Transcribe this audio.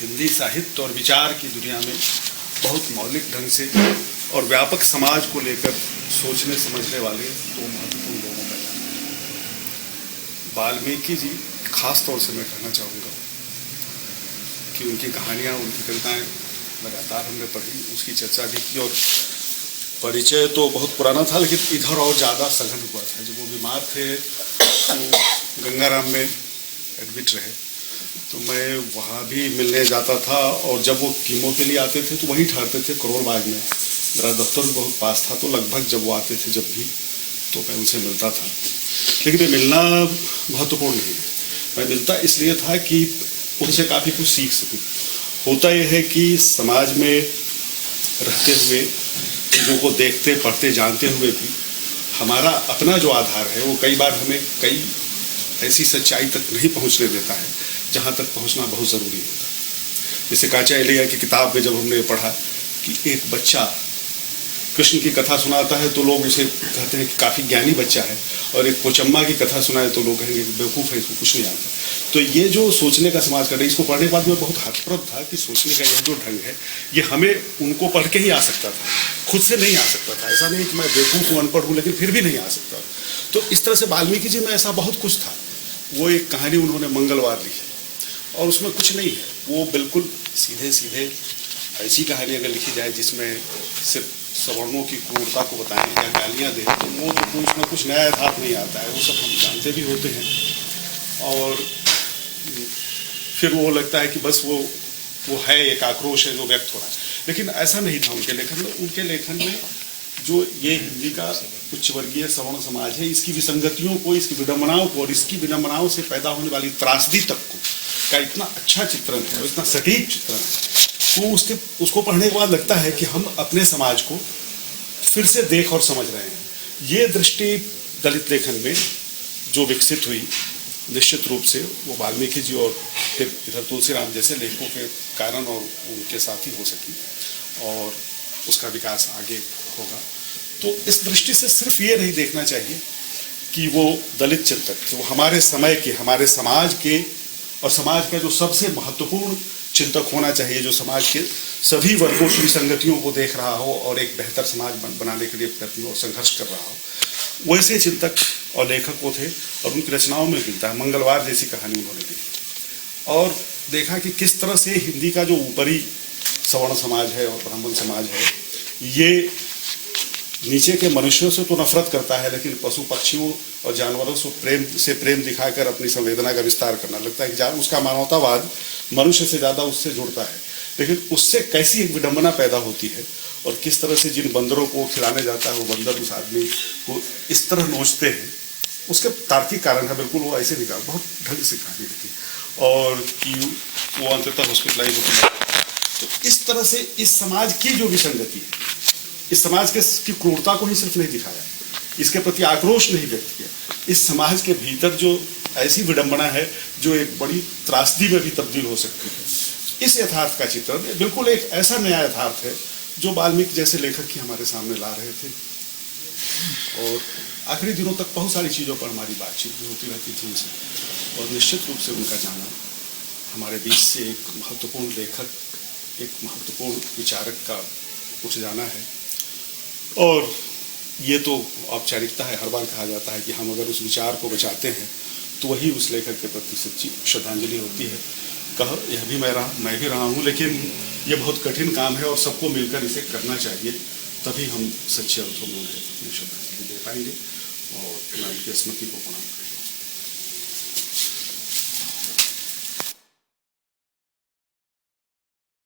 हिंदी साहित्य और विचार की दुनिया में बहुत मौलिक ढंग से और व्यापक समाज को लेकर सोचने समझने वाले दो महत्वपूर्ण लोगों का नाम है। वाल्मीकि जी खास तौर से मैं कहना चाहूँगा कि उनकी कहानियाँ, उनकी कविताएं लगातार हमने पढ़ी, उसकी चर्चा भी की और परिचय तो बहुत पुराना था, लेकिन इधर और ज़्यादा सघन हुआ था। जब वो बीमार थे तो गंगाराम में एडमिट रहे, तो मैं वहाँ भी मिलने जाता था और जब वो कीमो के लिए आते थे तो वहीं ठहरते थे करोल बाग में। मेरा दफ्तर भी बहुत पास था, तो लगभग जब वो आते थे जब भी तो मैं उनसे मिलता था। लेकिन ये मिलना महत्वपूर्ण नहीं, मैं मिलता इसलिए था कि उनसे काफ़ी कुछ सीख सकूँ। होता यह है कि समाज में रहते हुए, चीज़ों को देखते पढ़ते जानते हुए भी हमारा अपना जो आधार है वो कई बार हमें कई ऐसी सच्चाई तक नहीं पहुंचने देता है जहां तक पहुंचना बहुत ज़रूरी होता है। जैसे काचा एलिया की किताब में जब हमने पढ़ा कि एक बच्चा कृष्ण की कथा सुनाता है तो लोग उसे कहते हैं कि काफ़ी ज्ञानी बच्चा है, और एक पोचम्मा की कथा सुनाए तो लोग कहेंगे बेवकूफ़ है, इसको कुछ नहीं आता। तो ये जो सोचने का समाज कर रहे, इसको पढ़ने के बाद मैं बहुत हतप्रभ था कि सोचने का यह जो ढंग है ये हमें उनको पढ़ के ही आ सकता था, खुद से नहीं आ सकता था। ऐसा नहीं कि मैं बेवकूफ़ हूँ, अनपढ़ हूँ, लेकिन फिर भी नहीं आ सकता। तो इस तरह से वाल्मीकि जी में ऐसा बहुत कुछ था। वो एक कहानी उन्होंने मंगलवार लिखी और उसमें कुछ नहीं है, वो बिल्कुल सीधे सीधे ऐसी कहानी अगर लिखी जाए जिसमें सिर्फ सवर्णों की क्रूरता को बताएं या गालियाँ दें तो वो तो उसमें कुछ नया यथार्थ नहीं आता है। वो सब हम जानते भी होते हैं और फिर वो लगता है कि बस वो है, एक आक्रोश है जो व्यक्त हो रहा है। लेकिन ऐसा नहीं था उनके लेखन में। उनके लेखन में जो ये हिंदी का उच्च वर्गीय सवर्ण समाज है, इसकी विसंगतियों को, इसकी विडंबनाओं को और इसकी विडंबनाओं से पैदा होने वाली त्रासदी तक को का इतना अच्छा चित्रण है, इतना सटीक चित्रण है, तो उसको पढ़ने के बाद लगता है कि हम अपने समाज को फिर से देख और समझ रहे हैं। ये दृष्टि दलित लेखन में जो विकसित हुई, निश्चित रूप से वो वाल्मीकि जी और फिर इधर तुलसीराम जैसे लेखकों के कारण और उनके साथ ही हो सकी और उसका विकास आगे होगा। तो इस दृष्टि से सिर्फ ये नहीं देखना चाहिए कि वो दलित चिंतक थे, वो हमारे समय के, हमारे समाज के और समाज का जो सबसे महत्वपूर्ण चिंतक होना चाहिए, जो समाज के सभी वर्गों की विसंगतियों को देख रहा हो और एक बेहतर समाज बनाने के लिए प्रयत्न और संघर्ष कर रहा हो, वैसे चिंतक और लेखक वो थे। और उनकी रचनाओं में मिलता है। मंगलवार जैसी कहानी उन्होंने लिखी और देखा कि किस तरह से हिंदी का जो ऊपरी सवर्ण समाज है और ब्राह्मण समाज है, ये नीचे के मनुष्यों से तो नफरत करता है, लेकिन पशु पक्षियों और जानवरों से प्रेम दिखाकर अपनी संवेदना का विस्तार करना लगता है कि उसका मानवतावाद मनुष्य से ज़्यादा उससे जुड़ता है। लेकिन उससे कैसी एक विडंबना पैदा होती है और किस तरह से जिन बंदरों को खिलाने जाता है वो बंदर उस आदमी को इस तरह नोचते हैं, उसके तार्किक कारण है। बिल्कुल वो ऐसे निकाल बहुत ढंग से कहानी लिखी और कि वो अंततः हॉस्पिटलाइज होता है। तो इस तरह से इस समाज की जो विसंगति है, इस समाज की क्रूरता को ही सिर्फ नहीं दिखाया, इसके प्रति आक्रोश नहीं व्यक्त किया, इस समाज के भीतर जो ऐसी विडंबना है जो एक बड़ी त्रासदी में भी तब्दील हो सकती है, इस यथार्थ का चित्रण बिल्कुल एक ऐसा नया यथार्थ है जो वाल्मीकि जैसे लेखक ही हमारे सामने ला रहे थे। और आखिरी दिनों तक बहुत सारी चीज़ों पर हमारी बातचीत भी होती रहती थी उनसे, और निश्चित रूप से उनका जाना हमारे बीच से एक महत्वपूर्ण लेखक, एक महत्वपूर्ण विचारक का उठ जाना है। और ये तो औपचारिकता है, हर बार कहा जाता है कि हम अगर उस विचार को बचाते हैं तो वही उस लेखक के प्रति सच्ची श्रद्धांजलि होती है। यह भी मैं भी रहा हूँ, लेकिन ये बहुत कठिन काम है और सबको मिलकर इसे करना चाहिए, तभी हम सच्चे अर्थों में उन्हें अपनी श्रद्धांजलि दे पाएंगे और उनकी स्मृति को प्रणाम करेंगे।